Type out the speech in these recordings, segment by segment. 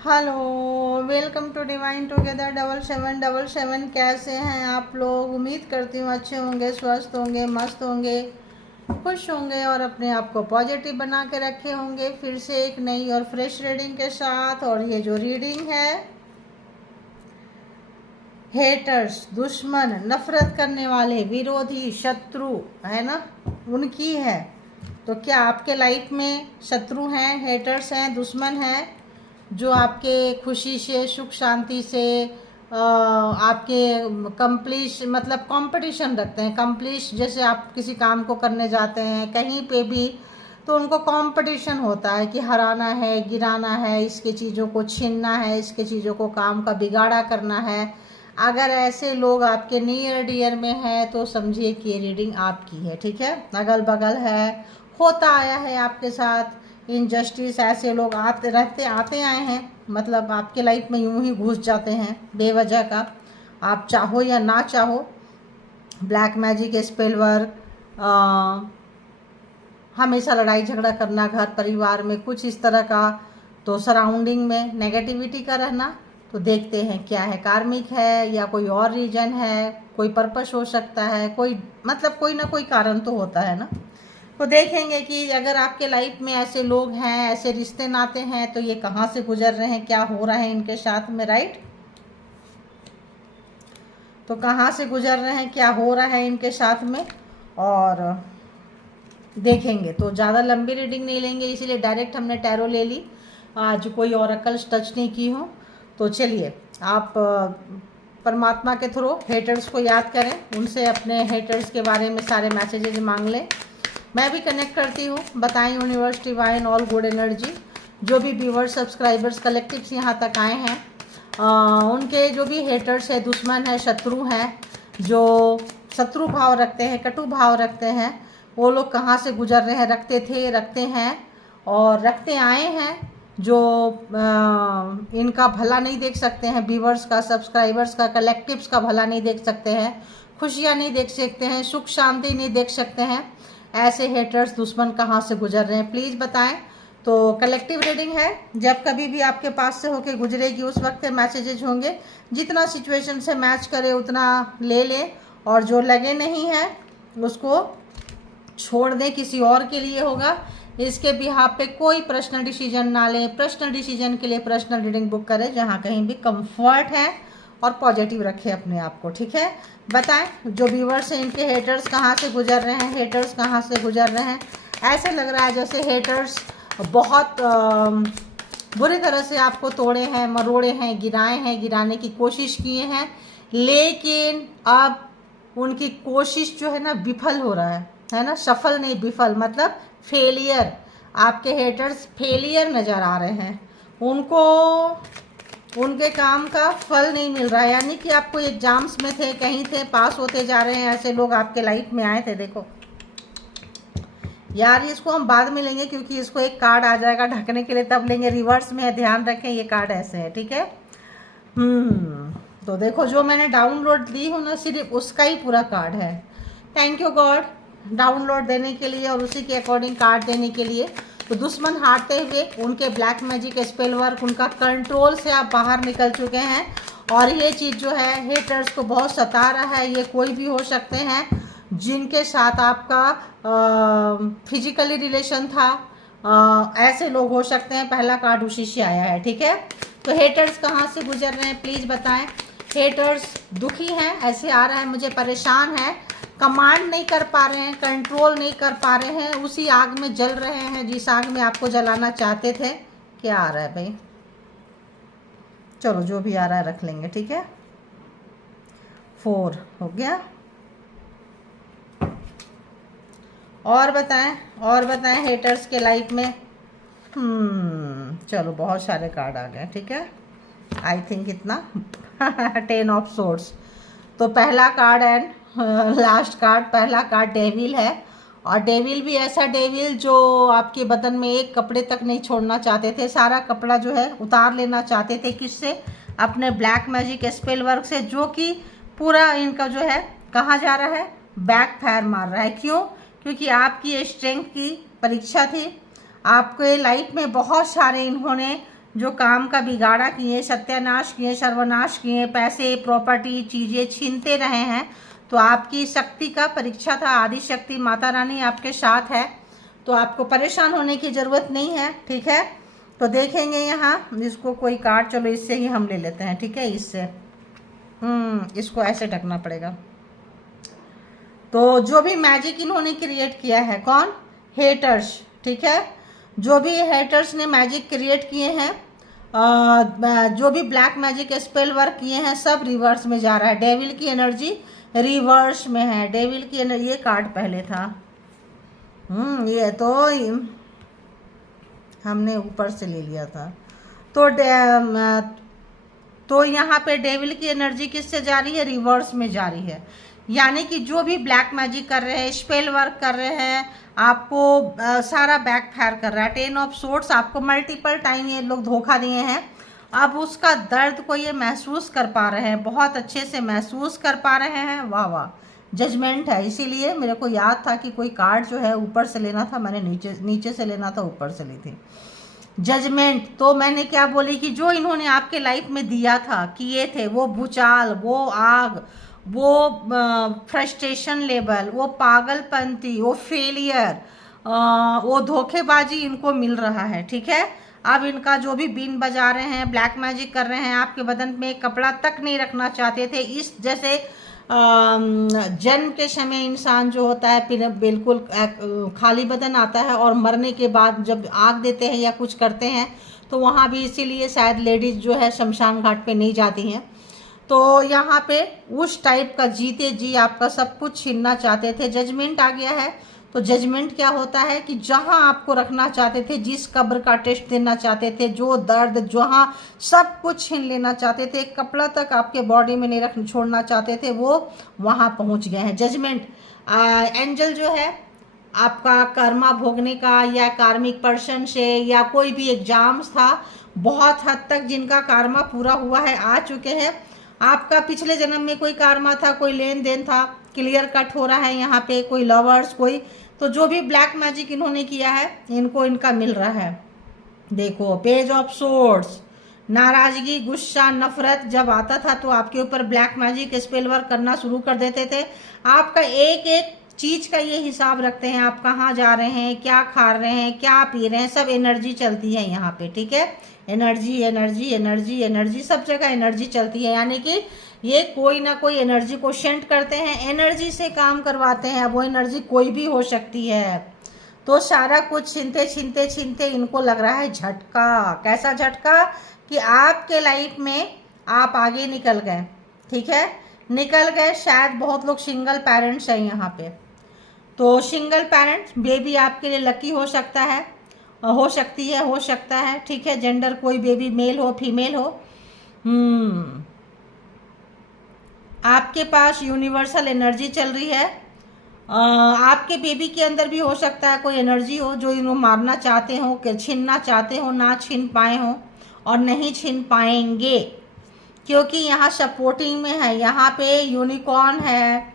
Hello, welcome to divine together 7777। कैसे हैं आप लोग? उम्मीद करती हूँ अच्छे होंगे, स्वस्थ होंगे, मस्त होंगे, खुश होंगे और अपने आप को पॉजिटिव बना के रखे होंगे। फिर से एक नई और फ्रेश रीडिंग के साथ। और ये जो रीडिंग है, हेटर्स, दुश्मन, नफरत करने वाले, विरोधी, शत्रु है ना, उनकी है। तो क्या आपके लाइफ में शत्रु हैं, हेटर्स हैं, दुश्मन हैं, जो आपके खुशी से, सुख शांति से, आपके कंप्लीट मतलब कंपटीशन रखते हैं। कंप्लीट जैसे आप किसी काम को करने जाते हैं कहीं पे भी, तो उनको कंपटीशन होता है कि हराना है, गिराना है, इसके चीज़ों को छीनना है, इसके चीज़ों को काम का बिगाड़ा करना है। अगर ऐसे लोग आपके नियर डियर में हैं तो समझिए कि ये रीडिंग आपकी है। ठीक है, अगल बगल है, होता आया है आपके साथ इनजस्टिस। ऐसे लोग आते आए हैं, मतलब आपके लाइफ में यूं ही घुस जाते हैं बेवजह का, आप चाहो या ना चाहो। ब्लैक मैजिक, स्पेल वर्क, हमेशा लड़ाई झगड़ा करना घर परिवार में, कुछ इस तरह का। तो सराउंडिंग में नेगेटिविटी का रहना। तो देखते हैं क्या है, कार्मिक है या कोई और रीजन है, कोई पर्पस हो सकता है, कोई मतलब कोई ना कोई कारण तो होता है ना। तो देखेंगे कि अगर आपके लाइफ में ऐसे लोग हैं, ऐसे रिश्ते नाते हैं, तो ये कहाँ से गुजर रहे हैं, क्या हो रहा है इनके साथ में, राइट। तो कहाँ से गुजर रहे हैं, क्या हो रहा है इनके साथ में, और देखेंगे। तो ज़्यादा लंबी रीडिंग नहीं लेंगे, इसीलिए डायरेक्ट हमने टैरो ले ली, आज कोई ऑरेकल्स टच नहीं की हो। तो चलिए, आप परमात्मा के थ्रू हेटर्स को याद करें, उनसे अपने हेटर्स के बारे में सारे मैसेजेस मांग लें। मैं भी कनेक्ट करती हूँ, बताएं universe, divine, all good energy. जो भी व्यूवर्स, सब्सक्राइबर्स, कलेक्टिव्स यहाँ तक आए हैं, उनके जो भी हेटर्स है, दुश्मन है, शत्रु हैं, जो शत्रु भाव रखते हैं, कटु भाव रखते हैं, वो लोग कहाँ से गुजर रहे हैं, रखते थे, रखते हैं और रखते आए हैं। जो इनका भला नहीं देख सकते हैं, व्यूवर्स का, सब्सक्राइबर्स का, कलेक्टिव्स का भला नहीं देख सकते हैं, खुशियाँ नहीं देख सकते हैं, सुख शांति नहीं देख सकते हैं, ऐसे हेटर्स, दुश्मन कहाँ से गुजर रहे हैं, प्लीज़ बताएं। तो कलेक्टिव रीडिंग है, जब कभी भी आपके पास से होके गुजरेगी उस वक्त मैसेजेज होंगे। जितना सिचुएशन से मैच करे उतना ले लें, और जो लगे नहीं है उसको छोड़ दें, किसी और के लिए होगा। इसके बिहाफ पे कोई पर्सनल डिसीजन ना लें। पर्सनल डिसीजन के लिए पर्सनल रीडिंग बुक करें, जहाँ कहीं भी कंफर्ट है, और पॉजिटिव रखें अपने आप को। ठीक है, बताएं जो व्यूवर्स हैं, इनके हेटर्स कहाँ से गुजर रहे हैं, हेटर्स कहाँ से गुजर रहे हैं। ऐसे लग रहा है जैसे हेटर्स बहुत बुरी तरह से आपको तोड़े हैं, मरोड़े हैं, गिराए हैं, गिराने की कोशिश किए हैं, लेकिन अब उनकी कोशिश जो है ना विफल हो रहा है ना, सफल नहीं, विफल मतलब फेलियर। आपके हेटर्स फेलियर नज़र आ रहे हैं, उनको उनके काम का फल नहीं मिल रहा है। यानी कि आपको एग्जाम्स में थे, कहीं थे, पास होते जा रहे हैं, ऐसे लोग आपके लाइफ में आए थे। देखो यार, इसको हम बाद में लेंगे क्योंकि इसको एक कार्ड आ जाएगा ढकने के लिए, तब लेंगे। रिवर्स में है, ध्यान रखें, ये कार्ड ऐसे है। ठीक है, तो देखो जो मैंने डाउनलोड दी हूँ ना, सिर्फ उसका ही पूरा कार्ड है। थैंक यू गॉड डाउनलोड देने के लिए और उसी के अकॉर्डिंग कार्ड देने के लिए। तो दुश्मन हारते हुए, उनके ब्लैक मैजिक, स्पेल वर्क, उनका कंट्रोल से आप बाहर निकल चुके हैं। और ये चीज़ जो है हेटर्स को बहुत सता रहा है। ये कोई भी हो सकते हैं जिनके साथ आपका फिजिकली रिलेशन था, ऐसे लोग हो सकते हैं। पहला कार्ड उसी से आया है। ठीक है, तो हेटर्स कहाँ से गुजर रहे हैं, प्लीज़ बताएं। हेटर्स दुखी हैं, ऐसे आ रहा है मुझे, परेशान है, कमांड नहीं कर पा रहे हैं, कंट्रोल नहीं कर पा रहे हैं, उसी आग में जल रहे हैं जिस आग में आपको जलाना चाहते थे। क्या आ रहा है भाई, चलो जो भी आ रहा है रख लेंगे। ठीक है, 4 हो गया। और बताएं हेटर्स के लाइफ में। चलो बहुत सारे कार्ड आ गए। ठीक है, आई थिंक इतना 10 ऑफ सोर्ड्स। तो पहला कार्ड एंड लास्ट कार्ड, पहला कार्ड डेविल है। और डेविल भी ऐसा डेविल जो आपके बदन में एक कपड़े तक नहीं छोड़ना चाहते थे, सारा कपड़ा जो है उतार लेना चाहते थे। किससे? अपने ब्लैक मैजिक स्पेल वर्क से, जो कि पूरा इनका जो है कहाँ जा रहा है, बैक फायर मार रहा है। क्यों? क्योंकि आपकी स्ट्रेंथ की परीक्षा थी। आपके लाइफ में बहुत सारे इन्होंने जो काम का बिगाड़ा किए, सत्यानाश किए, सर्वनाश किए, पैसे प्रॉपर्टी चीज़ें छीनते रहे हैं, तो आपकी शक्ति का परीक्षा था। आदि शक्ति माता रानी आपके साथ है, तो आपको परेशान होने की ज़रूरत नहीं है, ठीक है। तो देखेंगे यहाँ, इसको कोई कार्ड, चलो इससे ही हम ले लेते हैं, ठीक है। इससे इसको ऐसे ढकना पड़ेगा। तो जो भी मैजिक इन्होंने क्रिएट किया है, कौन? हेटर्स, ठीक है। जो भी हेटर्स ने मैजिक क्रिएट किए हैं, जो भी ब्लैक मैजिक स्पेल वर्क किए हैं, सब रिवर्स में जा रहा है। डेविल की एनर्जी रिवर्स में है। डेविल की एनर्जी, ये कार्ड पहले था, ये तो हमने ऊपर से ले लिया था। तो यहाँ पे डेविल की एनर्जी किससे जा रही है? रिवर्स में जा रही है। यानी कि जो भी ब्लैक मैजिक कर रहे हैं, स्पेल वर्क कर रहे हैं, आपको सारा बैक फायर कर रहा है। 10 ऑफ सोर्ड्स, आपको मल्टीपल टाइम ये लोग धोखा दिए हैं। अब उसका दर्द को ये महसूस कर पा रहे हैं, बहुत अच्छे से महसूस कर पा रहे हैं। वाह वाह, जजमेंट है। इसीलिए मेरे को याद था कि कोई कार्ड जो है ऊपर से लेना था, मैंने नीचे से लेना था, ऊपर से ली थी। जजमेंट। तो मैंने क्या बोली कि जो इन्होंने आपके लाइफ में दिया था, किए थे, वो भूचाल, वो आग, वो फ्रस्ट्रेशन लेवल, वो पागलपंती, वो फेलियर, वो धोखेबाजी इनको मिल रहा है, ठीक है। अब इनका जो भी बीन बजा रहे हैं, ब्लैक मैजिक कर रहे हैं, आपके बदन में कपड़ा तक नहीं रखना चाहते थे। इस जैसे जन्म के समय इंसान जो होता है फिर बिल्कुल खाली बदन आता है, और मरने के बाद जब आग देते हैं या कुछ करते हैं, तो वहाँ भी इसीलिए शायद लेडीज़ जो है शमशान घाट पे नहीं जाती हैं। तो यहाँ पे उस टाइप का जीते जी आपका सब कुछ छीनना चाहते थे। जजमेंट आ गया है। तो जजमेंट क्या होता है कि जहाँ आपको रखना चाहते थे, जिस कब्र का टेस्ट देना चाहते थे, जो दर्द, जहाँ सब कुछ छीन लेना चाहते थे, कपड़ा तक आपके बॉडी में नहीं रख छोड़ना चाहते थे, वो वहाँ पहुँच गए हैं। जजमेंट एंजल जो है आपका कर्मा भोगने का, या कार्मिक पर्सन से, या कोई भी एग्जाम्स था, बहुत हद तक जिनका कर्मा पूरा हुआ है, आ चुके हैं। आपका पिछले जन्म में कोई कर्मा था, कोई लेन देन था, क्लियर कट हो रहा है यहाँ पे। कोई लवर्स, कोई, तो जो भी ब्लैक मैजिक इन्होंने किया है, इनको इनका मिल रहा है। देखो, पेज ऑफ सोर्ड्स, नाराजगी, गुस्सा, नफरत जब आता था तो आपके ऊपर ब्लैक मैजिक स्पेल वर्क करना शुरू कर देते थे। आपका एक एक चीज का ये हिसाब रखते हैं, आप कहाँ जा रहे हैं, क्या खा रहे हैं, क्या पी रहे हैं, सब एनर्जी चलती है यहाँ पे, ठीक है। एनर्जी एनर्जी एनर्जी एनर्जी, सब जगह एनर्जी चलती है। यानी कि ये कोई ना कोई एनर्जी को सेंड करते हैं, एनर्जी से काम करवाते हैं। अब वो एनर्जी कोई भी हो सकती है। तो सारा कुछ छीनते छीनते छीनते इनको लग रहा है झटका। कैसा झटका? कि आपके लाइफ में आप आगे निकल गए, ठीक है, निकल गए। शायद बहुत लोग सिंगल पेरेंट्स हैं यहाँ पे, तो सिंगल पेरेंट्स बेबी आपके लिए लकी हो सकता है, हो सकती है, हो सकता है, ठीक है। जेंडर कोई बेबी मेल हो फीमेल हो। आपके पास यूनिवर्सल एनर्जी चल रही है। आपके बेबी के अंदर भी हो सकता है कोई एनर्जी हो जो इन्हों मारना चाहते हो, छीनना चाहते हो, ना छीन पाए हो और नहीं छीन पाएंगे, क्योंकि यहाँ सपोर्टिंग में है। यहाँ पे यूनिकॉर्न है,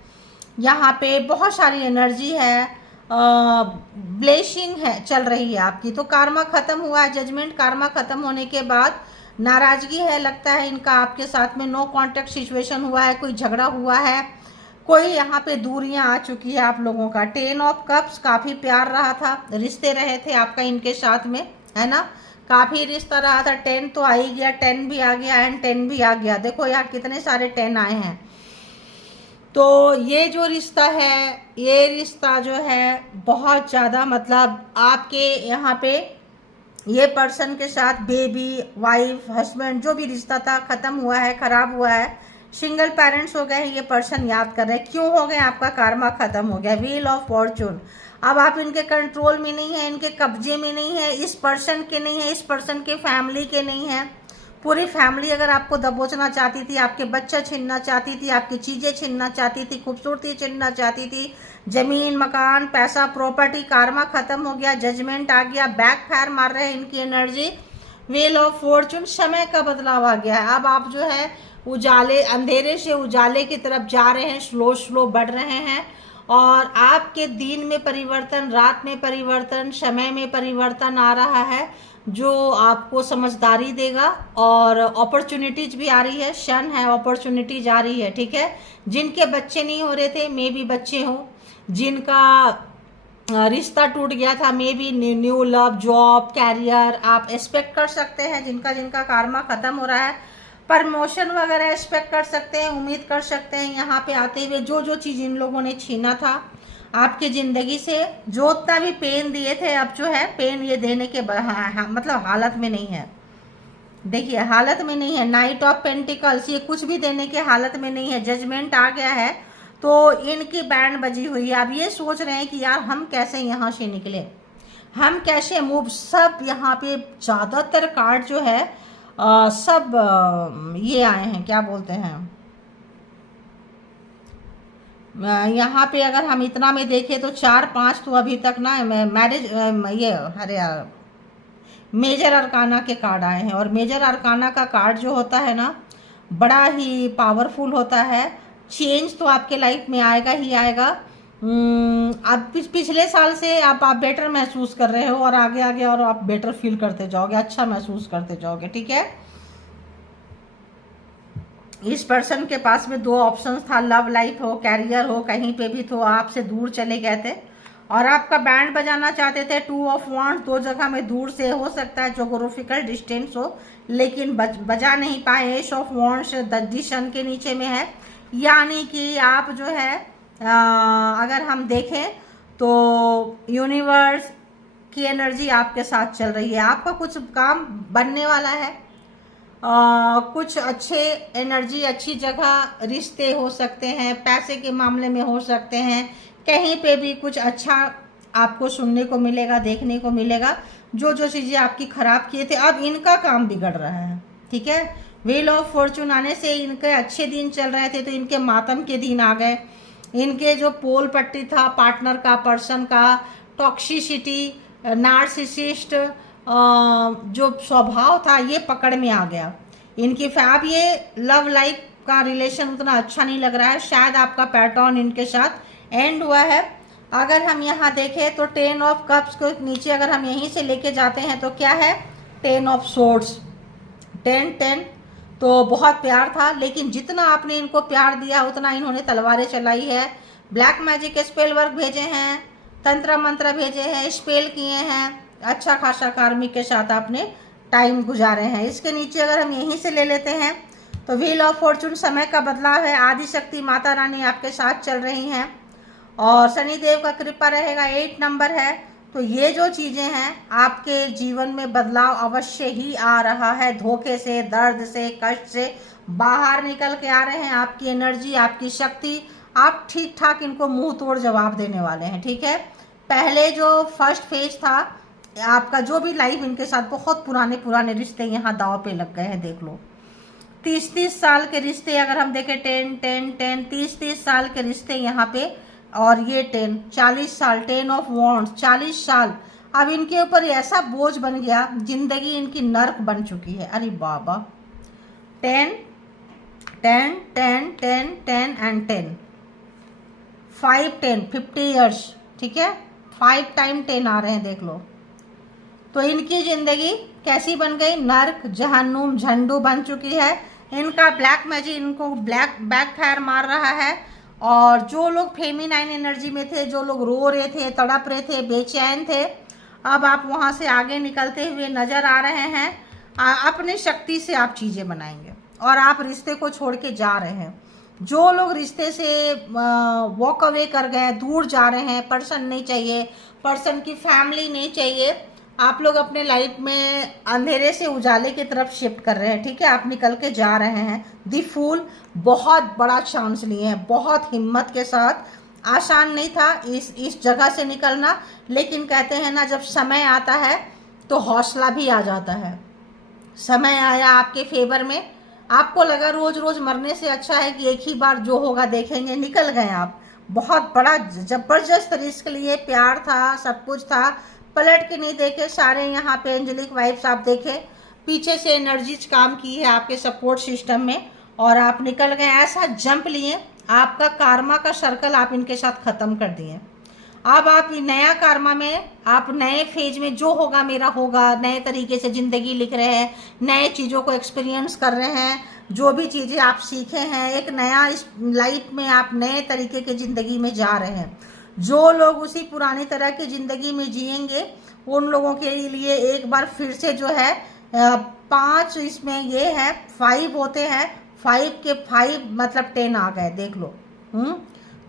यहाँ पे बहुत सारी एनर्जी है, ब्लेसिंग है, चल रही है आपकी। तो कार्मा खत्म हुआ है। जजमेंट कार्मा खत्म होने के बाद नाराजगी है, लगता है इनका आपके साथ में नो कांटेक्ट सिचुएशन हुआ है, कोई झगड़ा हुआ है, कोई यहाँ पे दूरियां आ चुकी है आप लोगों का। 10 ऑफ कप्स, काफ़ी प्यार रहा था, रिश्ते रहे थे आपका इनके साथ में, है ना, काफ़ी रिश्ता रहा था। 10 तो आ ही गया, 10 भी आ गया एंड 10 भी आ गया। देखो यहाँ कितने सारे 10 आए हैं। तो ये जो रिश्ता है, ये रिश्ता जो है बहुत ज़्यादा, मतलब आपके यहाँ पे ये पर्सन के साथ बेबी, वाइफ, हस्बैंड जो भी रिश्ता था ख़त्म हुआ है, ख़राब हुआ है। सिंगल पेरेंट्स हो गए हैं, ये पर्सन याद कर रहे हैं। क्यों हो गए? आपका कार्मा ख़त्म हो गया। व्हील ऑफ फॉर्चून, अब आप इनके कंट्रोल में नहीं है, इनके कब्जे में नहीं है, इस पर्सन के नहीं है, इस पर्सन के फैमिली के नहीं है। पूरी फैमिली अगर आपको दबोचना चाहती थी, आपके बच्चा छीनना चाहती थी, आपकी चीज़ें छीनना चाहती थी, खूबसूरती छीनना चाहती थी, ज़मीन, मकान, पैसा, प्रॉपर्टी, कार्मा ख़त्म हो गया। जजमेंट आ गया, बैक फायर मार रहे हैं इनकी एनर्जी। व्हील ऑफ फॉर्चून, समय का बदलाव आ गया है। अब आप जो है उजाले, अंधेरे से उजाले की तरफ जा रहे हैं, स्लो स्लो बढ़ रहे हैं। और आपके दिन में परिवर्तन, रात में परिवर्तन, समय में परिवर्तन आ रहा है। जो आपको समझदारी देगा, और अपॉर्चुनिटीज भी आ रही है, शन है, अपॉर्चुनिटीज आ रही है, ठीक है। जिनके बच्चे नहीं हो रहे थे, मे भी बच्चे हों, जिनका रिश्ता टूट गया था, maybe new love, job, career आप एक्सपेक्ट कर सकते हैं। जिनका जिनका कार्मा खत्म हो रहा है, प्रमोशन वगैरह एक्सपेक्ट कर सकते हैं, उम्मीद कर सकते हैं यहाँ पे आते हुए। जो जो चीज़ इन लोगों ने छीना था आपकी ज़िंदगी से, जो उतना भी पेन दिए थे, अब जो है पेन ये देने के मतलब हालत में नहीं है। देखिए हालत में नहीं है। नाइट ऑफ पेंटिकल्स, ये कुछ भी देने के हालत में नहीं है। जजमेंट आ गया है, तो इनकी बैंड बजी हुई है। अब ये सोच रहे हैं कि यार हम कैसे यहाँ से निकले, हम कैसे मूव। सब यहाँ पे ज़्यादातर कार्ड जो है सब ये आए हैं, क्या बोलते हैं, यहाँ पे अगर हम इतना में देखें तो 4-5 तो अभी तक ना मैरिज ये अरे यार मेजर अरकाना के कार्ड आए हैं। और मेजर अरकाना का कार्ड जो होता है ना, बड़ा ही पावरफुल होता है। चेंज तो आपके लाइफ में आएगा ही आएगा। आप पिछले साल से आप बेटर महसूस कर रहे हो, और आगे आगे और आप बेटर फील करते जाओगे, अच्छा महसूस करते जाओगे, ठीक है। इस पर्सन के पास में 2 ऑप्शंस था, लव लाइफ हो, कैरियर हो, कहीं पे भी तो आपसे दूर चले गए थे और आपका बैंड बजाना चाहते थे। 2 ऑफ वांड, 2 जगह में दूर से हो सकता है, जोग्राफिकल डिस्टेंस हो, लेकिन बजा नहीं पाए। एश ऑफ वांड्स सन के नीचे में है, यानी कि आप जो है अगर हम देखें तो यूनिवर्स की एनर्जी आपके साथ चल रही है। आपका कुछ काम बनने वाला है, कुछ अच्छे एनर्जी, अच्छी जगह रिश्ते हो सकते हैं, पैसे के मामले में हो सकते हैं, कहीं पे भी कुछ अच्छा आपको सुनने को मिलेगा, देखने को मिलेगा। जो जो चीज़ें आपकी खराब किए थे, अब इनका काम बिगड़ रहा है, ठीक है। व्हील ऑफ फॉर्चून आने से इनके अच्छे दिन चल रहे थे, तो इनके मातम के दिन आ गए। इनके जो पोल पट्टी था पार्टनर का, पर्सन का, टॉक्सिसिटी, नार्सिसिस्ट जो स्वभाव था, ये पकड़ में आ गया इनकी। अब ये लव लाइफ का रिलेशन उतना अच्छा नहीं लग रहा है, शायद आपका पैटर्न इनके साथ एंड हुआ है। अगर हम यहाँ देखें तो 10 ऑफ कप्स को नीचे अगर हम यहीं से लेके जाते हैं तो क्या है, 10 ऑफ सोर्ड्स, 10 तो बहुत प्यार था, लेकिन जितना आपने इनको प्यार दिया उतना इन्होंने तलवारें चलाई है। ब्लैक मैजिक स्पेल वर्क भेजे हैं, तंत्र मंत्र भेजे हैं, स्पेल किए हैं, अच्छा खासा कार्मिक के साथ आपने टाइम गुजारे हैं। इसके नीचे अगर हम यहीं से ले लेते हैं तो व्हील ऑफ फॉर्चून, समय का बदलाव है। आदि शक्ति माता रानी आपके साथ चल रही हैं, और शनिदेव का कृपा रहेगा। 8 नंबर है, तो ये जो चीज़ें हैं आपके जीवन में बदलाव अवश्य ही आ रहा है। धोखे से, दर्द से, कष्ट से बाहर निकल के आ रहे हैं। आपकी एनर्जी, आपकी शक्ति, आप ठीक ठाक इनको मुंह तोड़ जवाब देने वाले हैं, ठीक है। पहले जो फर्स्ट फेज था आपका, जो भी लाइफ इनके साथ बहुत पुराने पुराने रिश्ते यहाँ दाव पे लग गए हैं, देख लो। 30-30 साल के रिश्ते अगर हम देखें, 10-10-10, 30-30 साल के रिश्ते यहाँ पे, और ये 10, 40 साल, 10 ऑफ वॉन्ड्स, 40 साल। अब इनके ऊपर ऐसा बोझ बन गया, जिंदगी इनकी नर्क बन चुकी है। अरे बाबा, 10 10 10 10 10 एंड 10, 5 10, 50 ईयर्स, ठीक है। 5 टाइम 10 आ रहे हैं, देख लो। तो इनकी जिंदगी कैसी बन गई, नर्क, जहन्नुम, झंडू बन चुकी है। इनका ब्लैक मैजिक इनको ब्लैक बैकफायर मार रहा है। और जो लोग फेमिनाइन एनर्जी में थे, जो लोग रो रहे थे, तड़प रहे थे, बेचैन थे, अब आप वहाँ से आगे निकलते हुए नजर आ रहे हैं। अपनी शक्ति से आप चीज़ें बनाएंगे और आप रिश्ते को छोड़ के जा रहे हैं। जो लोग रिश्ते से वॉक अवे कर गए, दूर जा रहे हैं, पर्सन नहीं चाहिए, पर्सन की फैमिली नहीं चाहिए, आप लोग अपने लाइफ में अंधेरे से उजाले की तरफ शिफ्ट कर रहे हैं, ठीक है। आप निकल के जा रहे हैं। दी फूल, बहुत बड़ा चांस लिए हैं, बहुत हिम्मत के साथ। आसान नहीं था इस जगह से निकलना, लेकिन कहते हैं ना, जब समय आता है तो हौसला भी आ जाता है। समय आया आपके फेवर में, आपको लगा रोज रोज मरने से अच्छा है कि एक ही बार जो होगा देखेंगे, निकल गए आप। बहुत बड़ा जबरदस्त रिस्क लिए, प्यार था, सब कुछ था, पलट के नहीं देखे। सारे यहाँ पे एंजेलिक वाइब्स आप देखे, पीछे से एनर्जीज काम की है आपके सपोर्ट सिस्टम में, और आप निकल गए। ऐसा जंप लिए, आपका कार्मा का सर्कल आप इनके साथ ख़त्म कर दिए। अब आप नया कर्मा में, आप नए फेज में जो होगा मेरा होगा, नए तरीके से ज़िंदगी लिख रहे हैं, नए चीज़ों को एक्सपीरियंस कर रहे हैं, जो भी चीज़ें आप सीखे हैं, एक नया इस लाइफ में आप नए तरीके की ज़िंदगी में जा रहे हैं। जो लोग उसी पुरानी तरह की ज़िंदगी में जिएंगे उन लोगों के लिए एक बार फिर से जो है 5, इसमें ये है 5 होते हैं, 5 के 5 मतलब 10 आ गए, देख लो।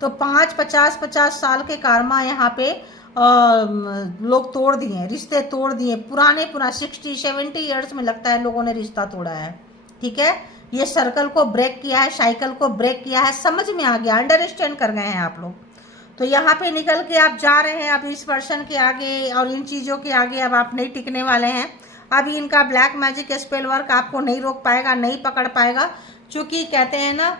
तो 50 साल के कर्मा यहाँ पे लोग तोड़ दिए, रिश्ते तोड़ दिए, पुराने 60-70 ईयर्स में लगता है लोगों ने रिश्ता तोड़ा है। ठीक है, ये सर्कल को ब्रेक किया है, साइकिल को ब्रेक किया है, समझ में आ गया, अंडरस्टैंड कर गए हैं आप लोग। तो यहाँ पे निकल के आप जा रहे हैं अब इस पर्सन के आगे और इन चीज़ों के आगे अब आप नहीं टिकने वाले हैं। अभी इनका ब्लैक मैजिक स्पेल वर्क आपको नहीं रोक पाएगा, नहीं पकड़ पाएगा, क्योंकि कहते हैं ना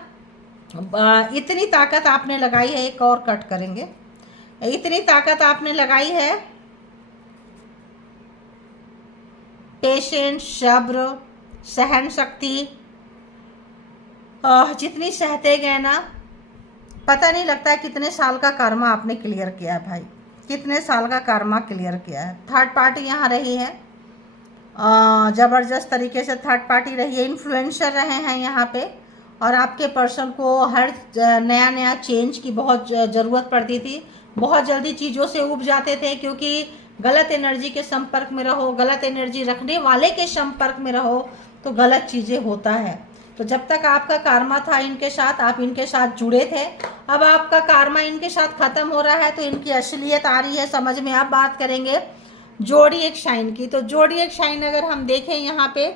इतनी ताकत आपने लगाई है। एक और कट करेंगे, इतनी ताकत आपने लगाई है, पेशेंस, सब्र, सहन शक्ति, जितनी सहते गए ना, पता नहीं लगता है कितने साल का कर्मा आपने क्लियर किया है भाई, कितने साल का कर्मा क्लियर किया है। थर्ड पार्टी यहाँ रही है, ज़बरदस्त तरीके से थर्ड पार्टी रही है, इन्फ्लुएंसर रहे हैं यहाँ पे, और आपके पर्सन को हर नया नया चेंज की बहुत ज़रूरत पड़ती थी, बहुत जल्दी चीज़ों से उब जाते थे, क्योंकि गलत एनर्जी के संपर्क में रहो, गलत एनर्जी रखने वाले के संपर्क में रहो तो गलत चीज़ें होता है। तो जब तक आपका कार्मा था इनके साथ, आप इनके साथ जुड़े थे, अब आपका कार्मा इनके साथ ख़त्म हो रहा है तो इनकी असलियत आ रही है समझ में। अब बात करेंगे जोडिएक साइन की। तो जोडिएक साइन अगर हम देखें यहाँ पे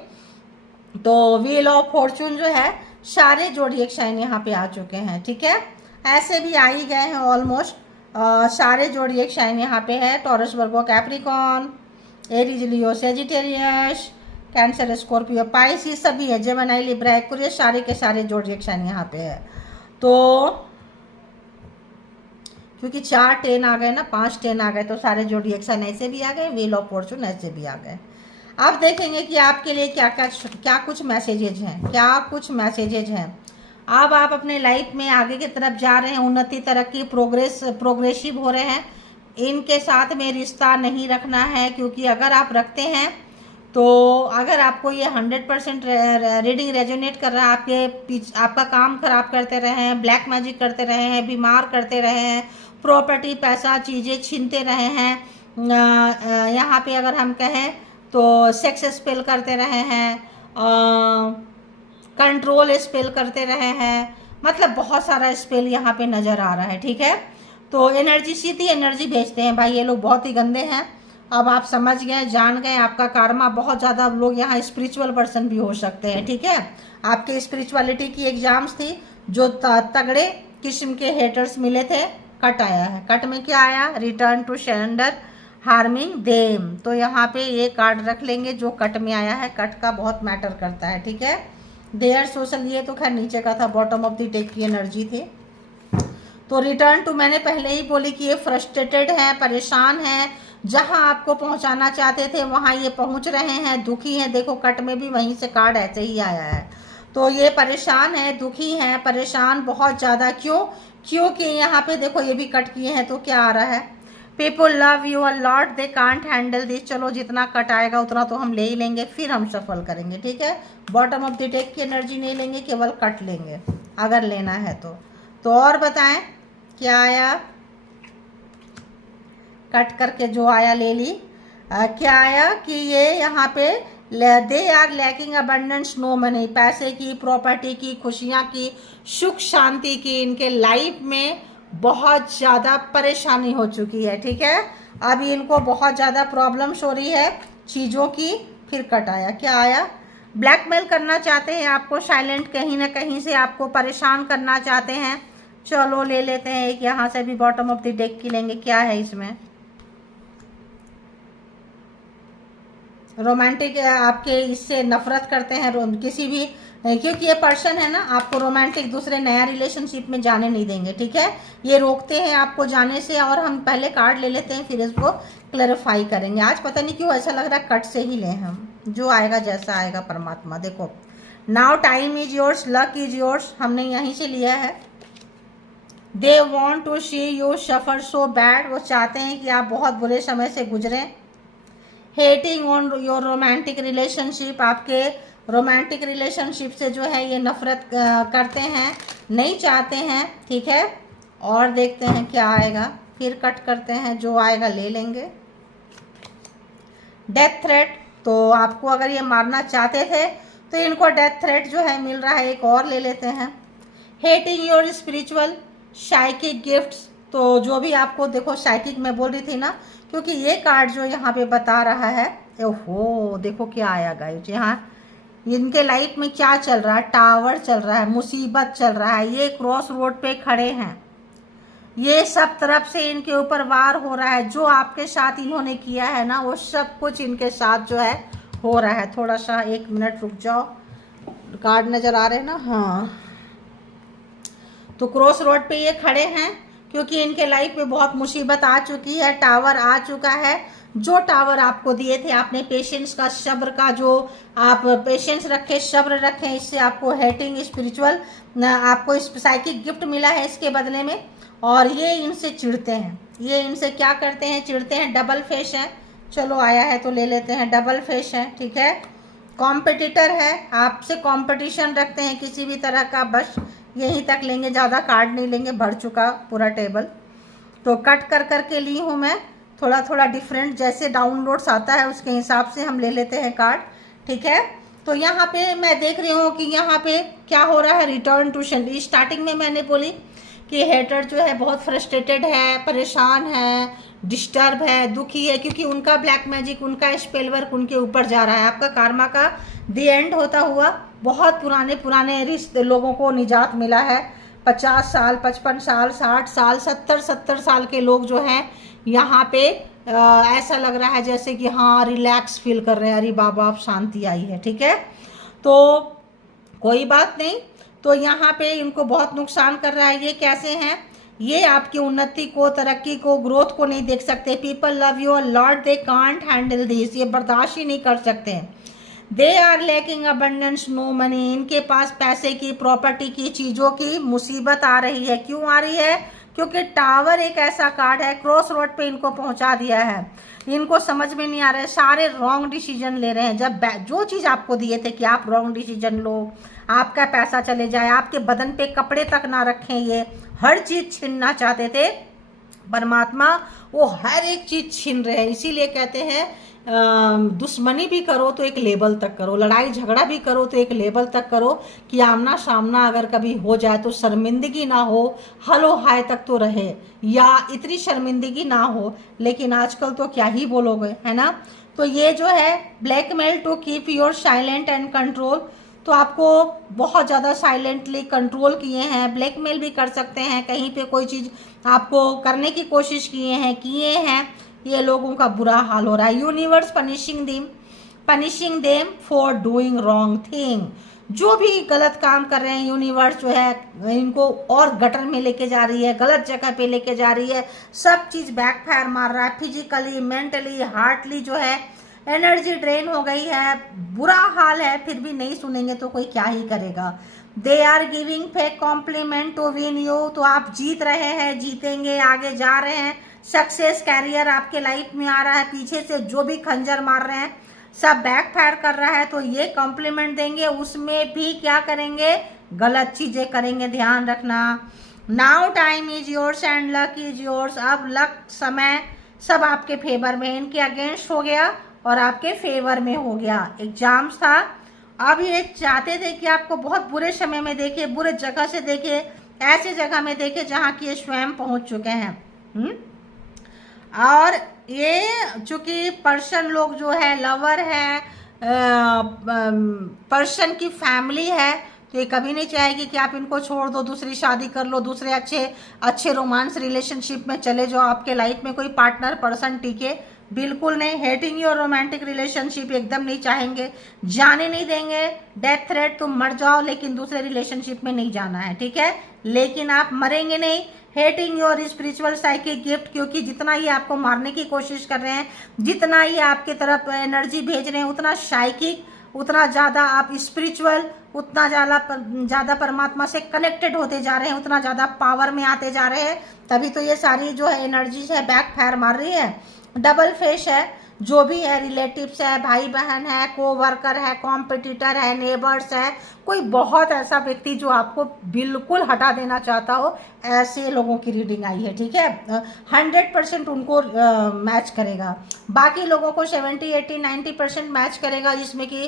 तो व्हील ऑफ फॉर्चून जो है, सारे जोडिएक साइन यहाँ पे आ चुके हैं। ठीक है, ऐसे भी आ ही गए हैं ऑलमोस्ट, सारे जोडिएक साइन यहाँ पे है। टॉरस, वर्गो, कैप्रिकॉन, एरीज, लियो, सेजिटेरियस, कैंसर, स्कॉर्पियो, पाइसिस सभी है, जेमिनी, लिब्रा, एक्वेरियस, सारे के सारे जोडिएक साइन यहाँ पे है। तो क्योंकि 4 10 आ गए ना, 5 10 आ गए, तो सारे जोडिएक साइन ऐसे भी आ गए, व्हील ऑफ फॉर्चून ऐसे भी आ गए। अब देखेंगे कि आपके लिए क्या कुछ मैसेजेज हैं, क्या कुछ मैसेजेज हैं। अब आप अपने लाइफ में आगे की तरफ जा रहे हैं, उन्नति, तरक्की, प्रोग्रेसिव हो रहे हैं। इनके साथ में रिश्ता नहीं रखना है, क्योंकि अगर आप रखते हैं तो अगर आपको ये 100% रीडिंग रेजोनेट कर रहा है, आपका काम खराब करते रहे हैं, ब्लैक मैजिक करते रहे हैं, बीमार करते रहे हैं, प्रॉपर्टी, पैसा, चीज़ें छीनते रहे हैं, यहाँ पे अगर हम कहें तो सेक्स स्पेल करते रहे हैं, कंट्रोल स्पेल करते रहे हैं, मतलब बहुत सारा स्पेल यहाँ पे नज़र आ रहा है। ठीक है, तो एनर्जी, सीधी एनर्जी भेजते हैं भाई ये लोग, बहुत ही गंदे हैं। अब आप समझ गए, जान गए, आपका कर्मा बहुत ज़्यादा। लोग यहाँ स्पिरिचुअल पर्सन भी हो सकते हैं। ठीक है, आपके स्पिरिचुअलिटी की एग्जाम्स थी, जो तगड़े किस्म के हेटर्स मिले थे, कट आया है। कट में क्या आया? Return to sender, harming them. तो यहाँ पे ये कार्ड रख लेंगे जो कट में आया है, कट का बहुत मैटर करता है। ठीक है, देयर सोशल, ये तो खैर नीचे का था, बॉटम ऑफ द डेक की एनर्जी थी। तो रिटर्न टू, मैंने पहले ही बोली कि ये फ्रस्ट्रेटेड है, परेशान है, जहां आपको पहुंचाना चाहते थे वहां ये पहुंच रहे हैं, दुखी हैं। देखो कट में भी वहीं से कार्ड ऐसे ही आया है। तो ये परेशान है, दुखी हैं, परेशान बहुत ज़्यादा। क्योंकि यहाँ पे देखो ये भी कट किए हैं, तो क्या आ रहा है? People love you a lot, they can't handle this. चलो जितना कट आएगा उतना तो हम ले ही लेंगे, फिर हम सफल करेंगे। ठीक है, बॉटम ऑफ द डेक की एनर्जी नहीं लेंगे, केवल कट लेंगे अगर लेना है तो और बताएं क्या आया? कट करके जो आया ले ली। क्या आया कि ये यहाँ पे they are lacking abundance, no money, पैसे की, प्रॉपर्टी की, खुशियाँ की, सुख शांति की, इनके लाइफ में बहुत ज़्यादा परेशानी हो चुकी है। ठीक है, अभी इनको बहुत ज़्यादा प्रॉब्लम्स हो रही है चीज़ों की। फिर कट आया, क्या आया? ब्लैकमेल करना चाहते हैं आपको, साइलेंट कहीं ना कहीं से आपको परेशान करना चाहते हैं। चलो ले लेते हैं एक यहाँ से भी, बॉटम ऑफ द डेक की लेंगे। क्या है इसमें? रोमांटिक, आपके इससे नफरत करते हैं किसी भी, क्योंकि ये पर्सन है ना आपको रोमांटिक दूसरे नया रिलेशनशिप में जाने नहीं देंगे। ठीक है, ये रोकते हैं आपको जाने से। और हम पहले कार्ड ले लेते हैं, फिर इसको क्लैरिफाई करेंगे। आज पता नहीं क्यों ऐसा लग रहा है कट से ही लें हम, जो आएगा जैसा आएगा परमात्मा। देखो, now time is yours, luck is yours, हमने यहीं से लिया है। They want to see you suffer so bad, वो चाहते हैं कि आप बहुत बुरे समय से गुजरें। Hating on your romantic relationship, आपके रोमांटिक रिलेशनशिप से जो है ये नफरत करते हैं, नहीं चाहते हैं, ठीक है। और देखते हैं क्या आएगा, फिर कट करते हैं, जो आएगा ले लेंगे। डेथ थ्रेट, तो आपको अगर ये मारना चाहते थे तो इनको डेथ थ्रेट जो है मिल रहा है, एक और ले लेते हैं। Hating your spiritual psychic gifts, तो जो भी आपको देखो साइकिक में बोल रही थी ना, क्योंकि ये कार्ड जो यहाँ पे बता रहा है, ओहो देखो क्या आया गाइस, यहाँ इनके लाइफ में क्या चल रहा है, टावर चल रहा है, मुसीबत चल रहा है, ये क्रॉस रोड पे खड़े हैं, ये सब तरफ से इनके ऊपर वार हो रहा है, जो आपके साथ इन्होंने किया है ना वो सब कुछ इनके साथ जो है हो रहा है। थोड़ा सा 1 मिनट रुक जाओ, कार्ड नजर आ रहे हैं ना, हाँ। तो क्रॉस रोड पे ये खड़े हैं क्योंकि इनके लाइफ में बहुत मुसीबत आ चुकी है, टावर आ चुका है। जो टावर आपको दिए थे, आपने पेशेंस का, सब्र का, जो आप पेशेंस रखे, सब्र रखें, इससे आपको हेटिंग स्पिरिचुअल आपको साइकिक गिफ्ट मिला है इसके बदले में। और ये इनसे चिढ़ते हैं, ये इनसे क्या करते हैं, चिढ़ते हैं। डबल फेस है, चलो आया है तो ले लेते हैं, डबल फेस है, ठीक है। कॉम्पिटिटर है, आपसे कंपटीशन रखते हैं किसी भी तरह का, बस यहीं तक लेंगे, ज़्यादा कार्ड नहीं लेंगे, भर चुका पूरा टेबल। तो कट कर करके ली हूँ मैं, थोड़ा थोड़ा डिफरेंट, जैसे डाउनलोड्स आता है उसके हिसाब से हम ले लेते हैं कार्ड, ठीक है। तो यहाँ पे मैं देख रही हूँ कि यहाँ पे क्या हो रहा है, रिटर्न टू सेंडर। स्टार्टिंग में मैंने बोली कि हेटर जो है बहुत फ्रस्ट्रेटेड है, परेशान है, डिस्टर्ब है, दुखी है, क्योंकि उनका ब्लैक मैजिक, उनका स्पेल वर्क उनके ऊपर जा रहा है। आपका कार्मा का दी एंड होता हुआ बहुत पुराने पुराने रिश्ते लोगों को निजात मिला है। 50 साल, 55 साल, 60 साल, 70 साल के लोग जो हैं यहाँ पे ऐसा लग रहा है जैसे कि हाँ रिलैक्स फील कर रहे हैं, अरे बाबा अब शांति आई है, ठीक है। तो कोई बात नहीं, तो यहाँ पे इनको बहुत नुकसान कर रहा है। ये कैसे हैं, ये आपकी उन्नति को, तरक्की को, ग्रोथ को नहीं देख सकते। People love you a lot, they can't handle this, ये बर्दाश्त ही नहीं कर सकते। They are lacking abundance, no money, इनके पास पैसे की, प्रॉपर्टी की, चीज़ों की मुसीबत आ रही है। क्यों आ रही है, क्योंकि टावर एक ऐसा कार्ड है, क्रॉस रोड पे इनको पहुंचा दिया है। इनको समझ में नहीं आ रहा है, सारे रॉन्ग डिसीजन ले रहे हैं। जब जो चीज़ आपको दिए थे कि आप रॉन्ग डिसीजन लो, आपका पैसा चले जाए, आपके बदन पे कपड़े तक ना रखें, ये हर चीज़ छीनना चाहते थे परमात्मा, वो हर एक चीज़ छीन रहे हैं। इसीलिए कहते हैं दुश्मनी भी करो तो एक लेवल तक करो, लड़ाई झगड़ा भी करो तो एक लेवल तक करो, कि आमना सामना अगर कभी हो जाए तो शर्मिंदगी ना हो, हलो हाय तक तो रहे, या इतनी शर्मिंदगी ना हो। लेकिन आजकल तो क्या ही बोलोगे, है ना। तो ये जो है blackmail to keep your silent and control, तो आपको बहुत ज़्यादा साइलेंटली कंट्रोल किए हैं, ब्लैकमेल भी कर सकते हैं, कहीं पे कोई चीज़ आपको करने की कोशिश किए हैं। ये लोगों का बुरा हाल हो रहा है। Universe punishing them for doing wrong thing, जो भी गलत काम कर रहे हैं यूनिवर्स जो है इनको और गटर में लेके जा रही है, गलत जगह पे लेके जा रही है, सब चीज़ बैकफायर मार रहा है। फिजिकली, मेंटली, हार्टली जो है एनर्जी ड्रेन हो गई है, बुरा हाल है, फिर भी नहीं सुनेंगे तो कोई क्या ही करेगा। They are giving fake compliment to win you, तो आप जीत रहे हैं, जीतेंगे, आगे जा रहे हैं, सक्सेस कैरियर आपके लाइफ में आ रहा है। पीछे से जो भी खंजर मार रहे हैं सब बैकफायर कर रहा है, तो ये कॉम्प्लीमेंट देंगे, उसमें भी क्या करेंगे, गलत चीजें करेंगे, ध्यान रखना। Now time is yours and luck is yours, अब लक, समय सब आपके फेवर में, इनके अगेंस्ट हो गया और आपके फेवर में हो गया। एग्जाम्स था, अब ये चाहते थे कि आपको बहुत बुरे समय में देखे, बुरे जगह से देखे, ऐसे जगह में देखे जहाँ की ये स्वयं पहुंच चुके हैं। और ये चूंकि पर्सन लोग जो है लवर है, पर्सन की फैमिली है, तो ये कभी नहीं चाहेगी कि आप इनको छोड़ दो, दूसरी शादी कर लो, दूसरे अच्छे रोमांस रिलेशनशिप में चले जाओ, आपके लाइफ में कोई पार्टनर पर्सन टिके, बिल्कुल नहीं। हेटिंग योर रोमांटिक रिलेशनशिप, एकदम नहीं चाहेंगे, जाने नहीं देंगे। डेथ थ्रेट, तुम मर जाओ लेकिन दूसरे रिलेशनशिप में नहीं जाना है, ठीक है, लेकिन आप मरेंगे नहीं। Hating your spiritual psychic gift, क्योंकि जितना ही आपको मारने की कोशिश कर रहे हैं, जितना ही आपकी तरफ एनर्जी भेज रहे हैं, उतना साइकिक उतना ज़्यादा आप स्पिरिचुअल, उतना ज़्यादा परमात्मा से कनेक्टेड होते जा रहे हैं, उतना ज़्यादा पावर में आते जा रहे हैं। तभी तो ये सारी जो है एनर्जीज है बैक फायर मार रही है। डबल फेस है, जो भी है, रिलेटिव्स है, भाई बहन है, को वर्कर है, कॉम्पिटिटर है, नेबर्स है, कोई बहुत ऐसा व्यक्ति जो आपको बिल्कुल हटा देना चाहता हो, ऐसे लोगों की रीडिंग आई है। ठीक है, 100% उनको मैच करेगा। बाकी लोगों को 70, 80, 90% मैच करेगा, जिसमें कि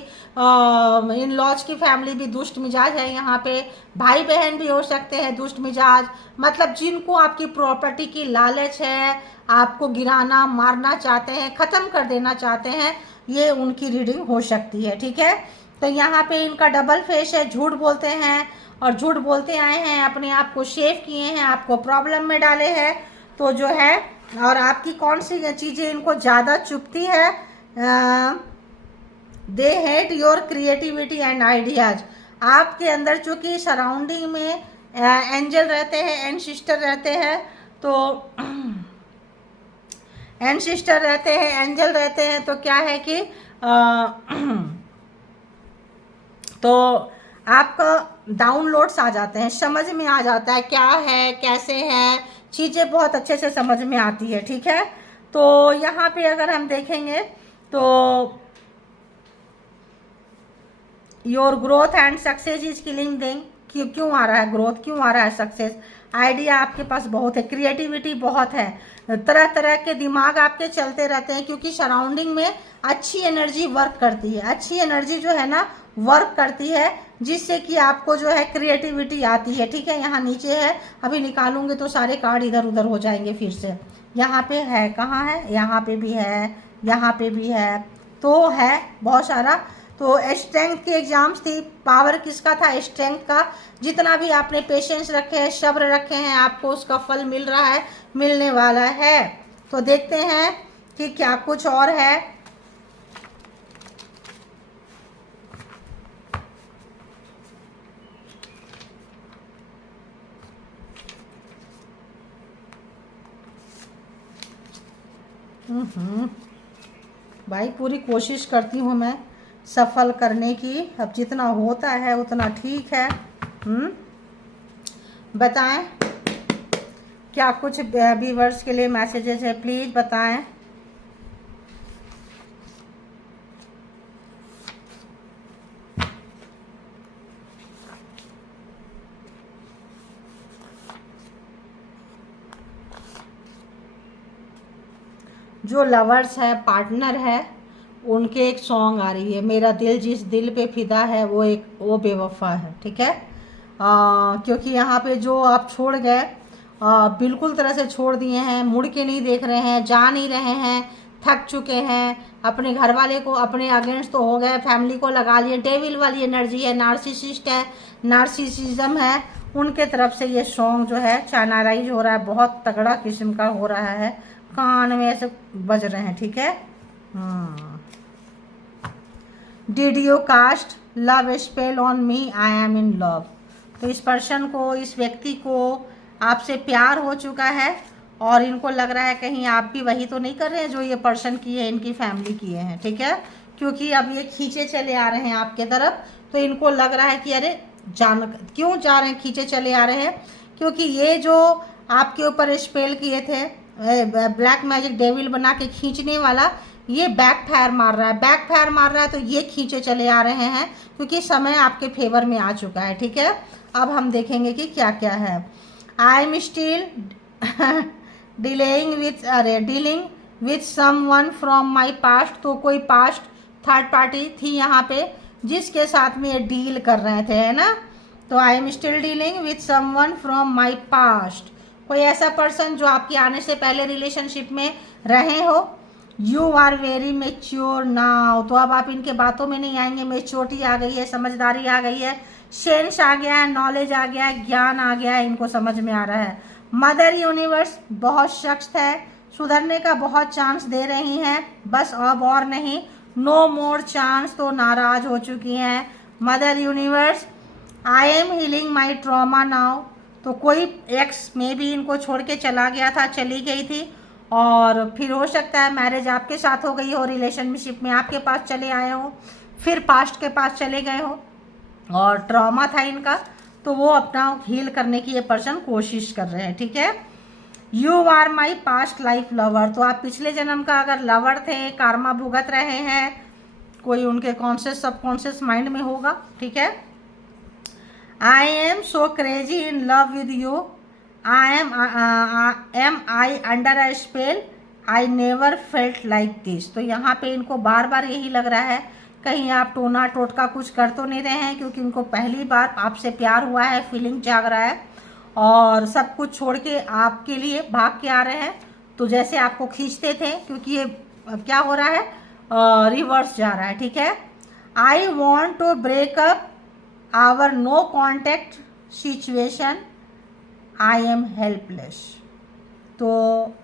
इन लॉज की फैमिली भी दुष्ट मिजाज है, यहाँ पे भाई बहन भी हो सकते हैं दुष्ट मिजाज। मतलब जिनको आपकी प्रॉपर्टी की लालच है, आपको गिराना, मारना चाहते हैं, ख़त्म कर देना चाहते हैं, ये उनकी रीडिंग हो सकती है। ठीक है, तो यहाँ पे इनका डबल फेस है, झूठ बोलते हैं और झूठ बोलते आए हैं, अपने आप को शेव किए हैं, आपको प्रॉब्लम में डाले हैं। तो जो है, और आपकी कौन सी चीज़ें इनको ज़्यादा चुभती है, they hate your creativity and ideas. आपके अंदर चूँकि सराउंडिंग में एंजल रहते हैं, एंसिस्टर रहते हैं, तो एंसिस्टर रहते हैं, एंजल रहते हैं, तो क्या है कि तो आपका डाउनलोड्स आ जाते हैं, समझ में आ जाता है क्या है, कैसे है, चीज़ें बहुत अच्छे से समझ में आती है। ठीक है, तो यहाँ पे अगर हम देखेंगे तो your growth and success is killing them. क्यों आ रहा है ग्रोथ, क्यों आ रहा है सक्सेस? आइडिया आपके पास बहुत है, क्रिएटिविटी बहुत है, तरह तरह के दिमाग आपके चलते रहते हैं, क्योंकि सराउंडिंग में अच्छी एनर्जी वर्क करती है, अच्छी एनर्जी जो है ना वर्क करती है, जिससे कि आपको जो है क्रिएटिविटी आती है। ठीक है, यहाँ नीचे है, अभी निकालूंगे तो सारे कार्ड इधर उधर हो जाएंगे फिर से। यहाँ पे है, कहाँ है, यहाँ पे भी है, यहाँ पे भी है, तो है बहुत सारा। तो स्ट्रेंथ की एग्जाम्स थी, पावर किसका था? स्ट्रेंथ का। जितना भी आपने पेशेंस रखे हैं, सब्र रखे हैं, आपको उसका फल मिल रहा है, मिलने वाला है। तो देखते हैं कि क्या कुछ और है। भाई पूरी कोशिश करती हूँ मैं सफल करने की, अब जितना होता है उतना ठीक है। बताएं क्या कुछ व्यूअर्स के लिए मैसेजेस है, प्लीज़ बताएं। जो लवर्स है, पार्टनर है, उनके एक सॉन्ग आ रही है, मेरा दिल जिस दिल पे फिदा है वो बेवफा है। ठीक है, क्योंकि यहाँ पे जो आप छोड़ गए, बिल्कुल तरह से छोड़ दिए हैं, मुड़ के नहीं देख रहे हैं, जा नहीं रहे हैं, थक चुके हैं, अपने घर वाले को अपने अगेंस्ट तो हो गए, फैमिली को लगा लिए, डेविल वाली एनर्जी है, नार्सिसिस्ट है, नार्सिसिज्म है, उनके तरफ से ये सॉन्ग जो है चैनलाइज हो रहा है, बहुत तगड़ा किस्म का हो रहा है, कान में ऐसे बज रहे हैं। ठीक है, did you cast love spell on me, I am in love. तो इस पर्सन को, इस व्यक्ति को आपसे प्यार हो चुका है, और इनको लग रहा है कहीं आप भी वही तो नहीं कर रहे हैं जो ये पर्सन किए, इनकी फैमिली किए हैं। ठीक है, क्योंकि अब ये खींचे चले आ रहे हैं आपके तरफ, तो इनको लग रहा है कि अरे क्यों जा रहे हैं, खींचे चले आ रहे हैं, क्योंकि ये जो आपके ऊपर स्पेल किए थे, ब्लैक मैजिक डेविल बना के खींचने वाला, ये बैक फायर मार रहा है, बैक फायर मार रहा है, तो ये खींचे चले आ रहे हैं, क्योंकि समय आपके फेवर में आ चुका है। ठीक है, अब हम देखेंगे कि क्या क्या है। I am still dealing with someone from my past. तो कोई पास्ट थर्ड पार्टी थी यहाँ पे जिसके साथ में ये डील कर रहे थे, है ना। तो I am still dealing with someone from my past. कोई ऐसा पर्सन जो आपके आने से पहले रिलेशनशिप में रहे हो। You are very mature now. तो अब आप इनके बातों में नहीं आएंगे, मेच्योरिटी आ गई है, समझदारी आ गई है, सेंस आ गया है, नॉलेज आ गया है, ज्ञान आ गया है, इनको समझ में आ रहा है। मदर यूनिवर्स बहुत सख्त है, सुधरने का बहुत चांस दे रही हैं, बस अब और नहीं, नो मोर चांस। तो नाराज हो चुकी हैं mother universe. I am healing my trauma now. तो कोई एक्स में भी इनको छोड़ के चला गया था, चली गई थी, और फिर हो सकता है मैरिज आपके साथ हो गई हो, रिलेशनशिप में आपके पास चले आए हो, फिर पास्ट के पास चले गए हो और ट्रॉमा था इनका, तो वो अपना हील करने की ये पर्सन कोशिश कर रहे हैं, ठीक है। You are my past life lover, तो आप पिछले जन्म का अगर लवर थे, कार्मा भुगत रहे हैं, कोई उनके कॉन्शियस सबकॉन्शियस माइंड में होगा, ठीक है। I am so crazy in love with you, I am I under a spell, I never felt like this. तो यहाँ पे इनको बार बार यही लग रहा है कहीं आप टोना टोटका कुछ कर तो नहीं रहे हैं, क्योंकि उनको पहली बार आपसे प्यार हुआ है, फीलिंग जाग रहा है और सब कुछ छोड़ के आपके लिए भाग के आ रहे हैं। तो जैसे आपको खींचते थे, क्योंकि ये क्या हो रहा है, रिवर्स जा रहा है, ठीक है। I want to break up our no contact situation, I am helpless. तो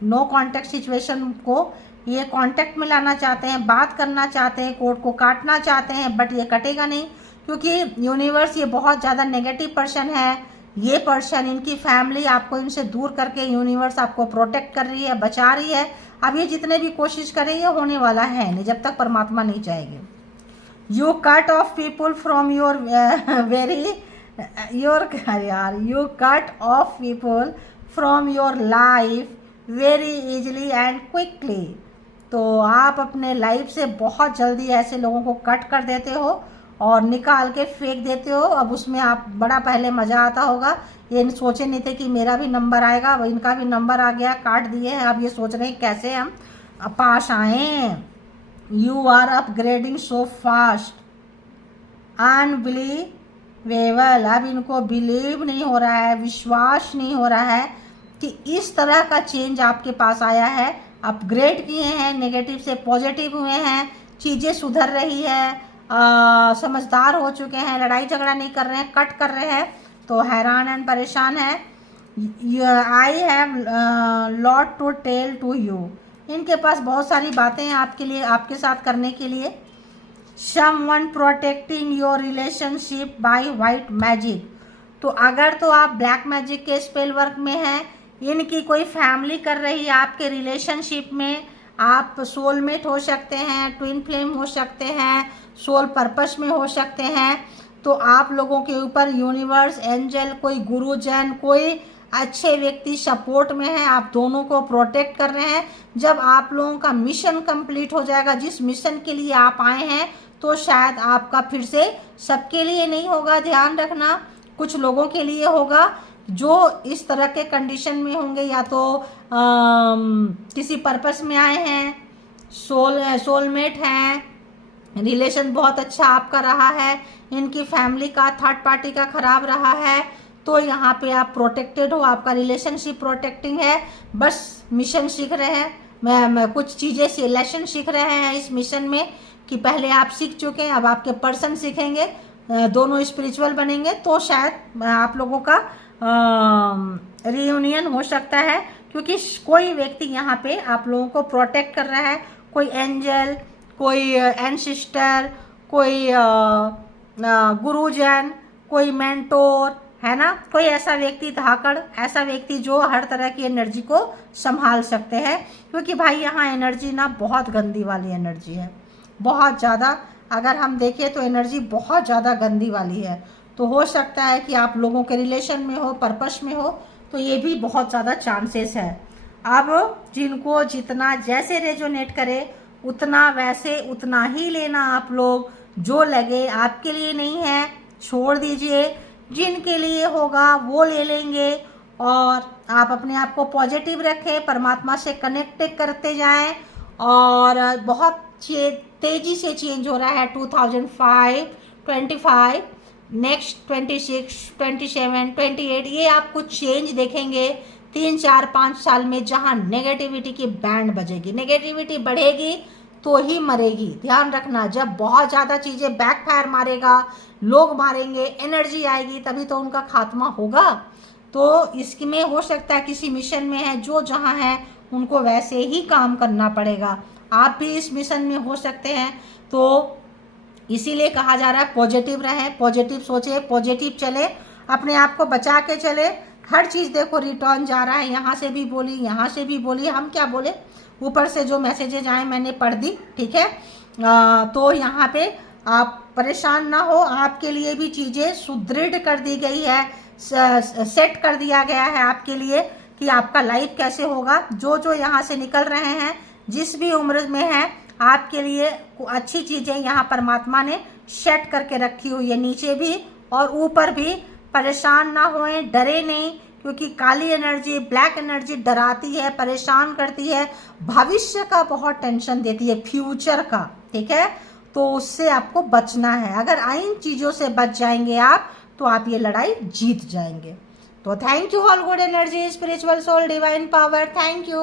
नो कॉन्टेक्ट सिचुएशन को ये कांटेक्ट में लाना चाहते हैं, बात करना चाहते हैं, कोर्ट को काटना चाहते हैं, बट ये कटेगा नहीं, क्योंकि यूनिवर्स ये बहुत ज़्यादा नेगेटिव पर्सन है। ये पर्सन, इनकी फैमिली आपको इनसे दूर करके यूनिवर्स आपको प्रोटेक्ट कर रही है, बचा रही है। अब ये जितने भी कोशिश करेंगे होने वाला है नहीं जब तक परमात्मा नहीं चाहेंगे। You cut off people from your you cut off people from your life very easily and quickly. तो आप अपने लाइफ से बहुत जल्दी ऐसे लोगों को कट कर देते हो और निकाल के फेंक देते हो। अब उसमें आप बड़ा पहले मज़ा आता होगा, ये सोचे नहीं थे कि मेरा भी नंबर आएगा, अब इनका भी नंबर आ गया, काट दिए हैं। अब ये सोच रहे हैं कैसे हम पास आए। You are upgrading so fast, unbelievable. अब इनको बिलीव नहीं हो रहा है, विश्वास नहीं हो रहा है कि इस तरह का चेंज आपके पास आया है। अपग्रेड किए हैं, नेगेटिव से पॉजिटिव हुए हैं, चीज़ें सुधर रही है, समझदार हो चुके हैं, लड़ाई झगड़ा नहीं कर रहे हैं, कट कर रहे हैं। तो हैरान एंड परेशान है। I have lot to tell to you. इनके पास बहुत सारी बातें हैं आपके लिए, आपके साथ करने के लिए। Someone protecting your relationship by white magic. तो अगर तो आप ब्लैक मैजिक के स्पेल वर्क में हैं, इनकी कोई फैमिली कर रही है आपके रिलेशनशिप में। आप सोलमेट हो सकते हैं, ट्विन फ्लेम हो सकते हैं, सोल पर्पस में हो सकते हैं। तो आप लोगों के ऊपर यूनिवर्स, एंजल, कोई गुरुजन, कोई अच्छे व्यक्ति सपोर्ट में है, आप दोनों को प्रोटेक्ट कर रहे हैं। जब आप लोगों का मिशन कंप्लीट हो जाएगा, जिस मिशन के लिए आप आए हैं, तो शायद आपका फिर से सबके लिए नहीं होगा, ध्यान रखना, कुछ लोगों के लिए होगा जो इस तरह के कंडीशन में होंगे, या तो किसी पर्पस में आए हैं, सोलमेट हैं, रिलेशन बहुत अच्छा आपका रहा है, इनकी फैमिली का, थर्ड पार्टी का खराब रहा है, तो यहाँ पे आप प्रोटेक्टेड हो, आपका रिलेशनशिप प्रोटेक्टिंग है। बस मिशन सीख रहे हैं, मैं कुछ चीज़ें से लेसन सीख रहे हैं इस मिशन में, कि पहले आप सीख चुके हैं, अब आपके पर्सन सीखेंगे, दोनों स्पिरिचुअल बनेंगे, तो शायद आप लोगों का रियूनियन हो सकता है। क्योंकि कोई व्यक्ति यहाँ पे आप लोगों को प्रोटेक्ट कर रहा है, कोई एंजल, कोई एंसिस्टर, कोई गुरुजन, कोई मेंटोर, है ना, कोई ऐसा व्यक्ति, धाकड़, ऐसा व्यक्ति जो हर तरह की एनर्जी को संभाल सकते हैं। क्योंकि भाई यहाँ एनर्जी ना बहुत गंदी वाली एनर्जी है, बहुत ज़्यादा। अगर हम देखें तो एनर्जी बहुत ज़्यादा गंदी वाली है। तो हो सकता है कि आप लोगों के रिलेशन में हो, पर्पस में हो, तो ये भी बहुत ज़्यादा चांसेस है। अब जिनको जितना जैसे रेजोनेट करे उतना वैसे उतना ही लेना आप लोग, जो लगे आपके लिए नहीं है छोड़ दीजिए, जिनके लिए होगा वो ले लेंगे। और आप अपने आप को पॉजिटिव रखें, परमात्मा से कनेक्ट करते जाएं। और बहुत तेज़ी से चेंज हो रहा है 2005, 25, नेक्स्ट 26, 27, 28, ये आप कुछ चेंज देखेंगे 3, 4, 5 साल में, जहाँ नेगेटिविटी की बैंड बजेगी। नेगेटिविटी बढ़ेगी तो ही मरेगी, ध्यान रखना। जब बहुत ज़्यादा चीज़ें बैकफायर मारेगा, लोग मारेंगे, एनर्जी आएगी, तभी तो उनका खात्मा होगा। तो इसमें हो सकता है किसी मिशन में है, जो जहाँ है उनको वैसे ही काम करना पड़ेगा। आप भी इस मिशन में हो सकते हैं। तो इसीलिए कहा जा रहा है पॉजिटिव रहें, पॉजिटिव सोचे, पॉजिटिव चले, अपने आप को बचा के चले। हर चीज़ देखो रिटर्न जा रहा है, यहाँ से भी बोली, यहाँ से भी बोली, हम क्या बोले, ऊपर से जो मैसेजेज आए मैंने पढ़ दी, ठीक है। तो यहाँ पे आप परेशान ना हो, आपके लिए भी चीज़ें सुदृढ़ कर दी गई है, सेट कर दिया गया है आपके लिए कि आपका लाइफ कैसे होगा। जो जो यहाँ से निकल रहे हैं, जिस भी उम्र में है, आपके लिए अच्छी चीज़ें यहाँ परमात्मा ने सेट करके रखी हुई है, नीचे भी और ऊपर भी। परेशान ना होएं, डरे नहीं, क्योंकि काली एनर्जी, ब्लैक एनर्जी डराती है, परेशान करती है, भविष्य का बहुत टेंशन देती है, फ्यूचर का, ठीक है। तो उससे आपको बचना है। अगर इन चीज़ों से बच जाएंगे आप, तो आप ये लड़ाई जीत जाएंगे। तो thank you all good energy, spiritual soul, divine power, thank you.